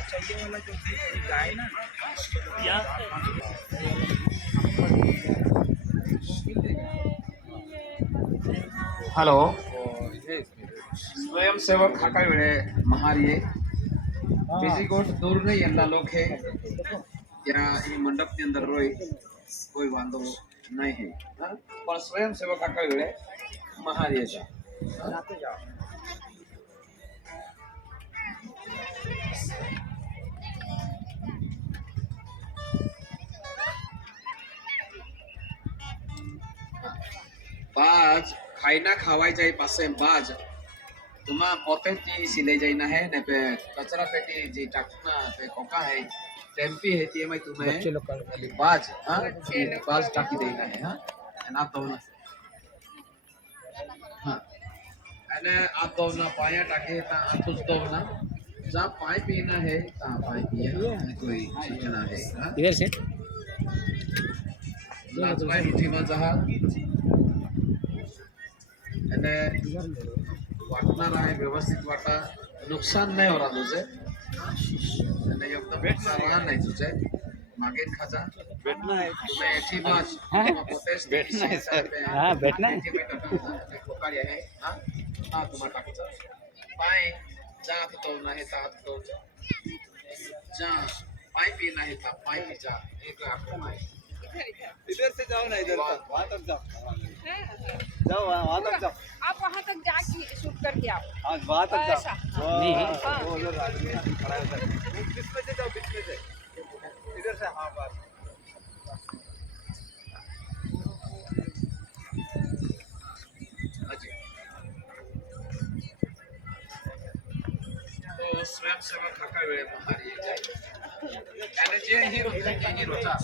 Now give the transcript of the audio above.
अच्छा ये वाला जो गाय ना या हॅलो, स्वयंसेवक हाकाविळे महारिये બીજી કોટ દૂર નહીં એના લોક હે ત્યાં એ મંડપની અંદર રોય કોઈ વાંધો નહીં હે પણ સ્વયંસેવક હાકાવિळे महारिये છે. बाज खाईना खावायच्या પાસે બાજ तुम्हा पोते ती सिले जाइना है ने पे कचरा पेटी जी टाकना पे कोका है टेम्पी है ती में तुम्हें बाज हां बाज टाकी देना है हां ना तो ना हां अने आप तो ना पाया टाके ता तुझ तो ना जा पाई पीना है ता पाई पिया कोई सूचना है हां इधर से लाजवाई मुठी में जहा अने वाटणार आहे व्यवस्थित वाटा नुकसान नाही होणार तुझे आणि एकदम भेटणार नाही तुझे मागे खाजा बैठना है तुम्ही एठी बाज भेटना है सर. हाँ, भेटना है. कोकारी आहे हा हा तुम्हाला टाकायचं पाय जात तो नाही तात तो जा पाय पी नाही ता पाय पी जा एक आपण आहे इधर से जाओ ना इधर तक वहाँ तक जाओ जाओ वहाँ तक जाओ आप वहाँ तक जाके शूट करके आओ। हाँ वहाँ तक जाओ ऐसा। नहीं। वो उधर आदमी खड़ा है उधर बीच में से जाओ बीच में से इधर से हाँ बस तो स्वयंसेवक हाकाविळे महारिये जाय आणि जे हिरो हिरोचा